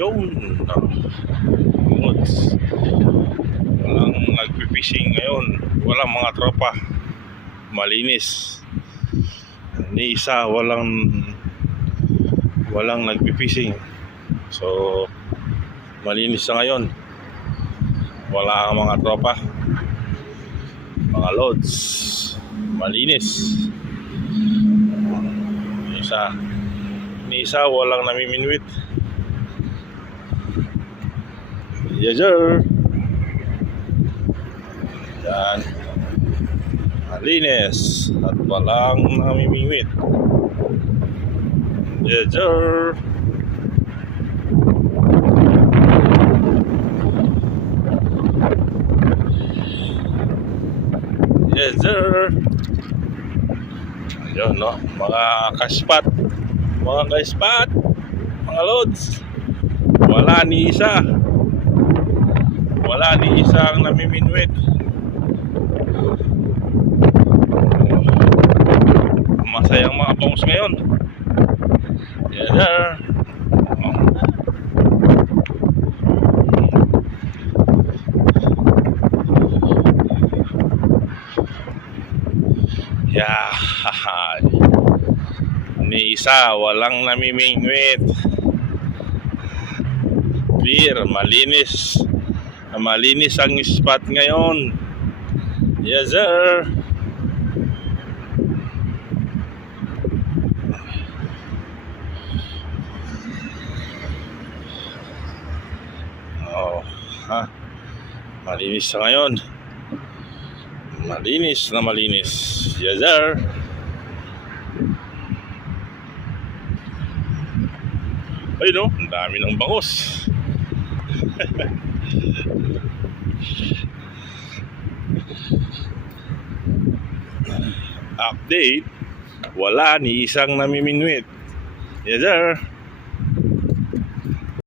Yun. Woods. Walang nagpipishing ngayon. Walang mga tropa. Malinis. Ni isa walang nagpipishing. So malinis na ngayon. Wala ang mga tropa. Mga loads. Malinis. Ni isa walang namiminwit. Yes sir. Yan. Malinis at walang namimingwit. Yes sir. Yes sir. Ayun no, mga kaspat, mga loads. Wala ni isang namiminwit. Masayang mga bangus ngayon. Yes sir. Yeah. Ni isa walang namimingwit. Clear, malinis ang spot ngayon. Yes sir. Oh, ha. Malinis na ngayon. Malinis. Yes sir. Ay no, ang dami ng bangus. Update, wala ni isang namiminwit. Yes sir.